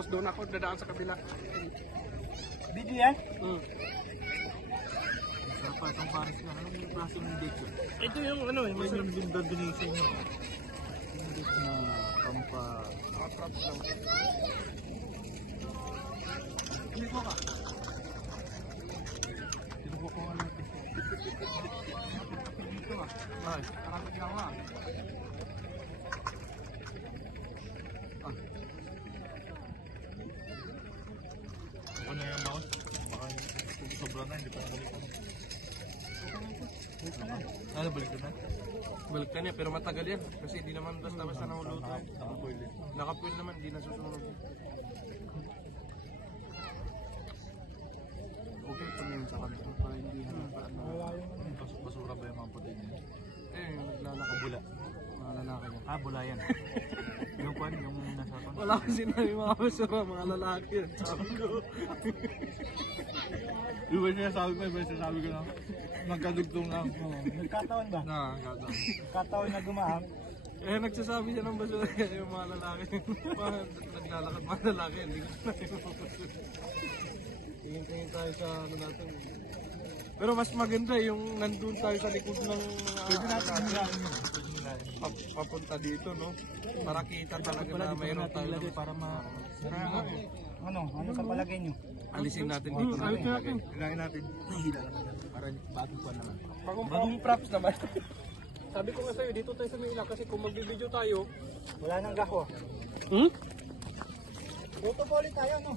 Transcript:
Tapos doon ako dadaan sa kabila. Video yan? Sarap pa itong pares na. Anong klase ng date yun? Ito yung ano eh, Yan masarap. yung combination nyo. Yung date na pampa... Nakatrap lang. Hindi ko ka. Tinukukuha natin. Dito ah. Ay, karapit lang ah. Ako na yung mouse. Baka sobra na, hindi pa nabalik. Ano, balik na? Balik ka niya, pero matagal yan. Kasi hindi naman basta-basta nahuluto. Nakapoil eh. Nakapuil naman, hindi na susunod. Okay, tumingin sa kanto para hindi halata na. Basura ba yung mga puti niya? Eh, yung naglalakad. Bula. Mga lalaki niya. Ah, bula yan. Yung kwan, yung nasa kwan. Wala akong sinabi mga basura, mga lalaki yan. Sabi ko. Iba siya sabi ko, iba siya sabi ko lang. Magkadugtong lang. Nagkataon ba? Nakakataon. Nagkataon na gumahap. Eh, nagsasabi siya ng basura yung mga lalaki. Mga naglalakad mga lalaki, hindi ko na yung mga basura. Tingin-tingin tayo sa ano natin. Pero mas maganda yung nandun tayo sa likod ng Pwede natin nilain yun. Pwede nilain. papunta dito, no? Para kita talaga na mayroon tayo ng para ma... Ano sa palagay nyo? alisin natin dito. Alisin natin. Ilain natin. Nahila lang natin. Para bagong pa naman. Bagong props naman. Sabi ko nga sa'yo, dito tayo sa Manila kasi kung magbibideo tayo. Wala nang gaho. Hmm? Boto ulit tayo, no?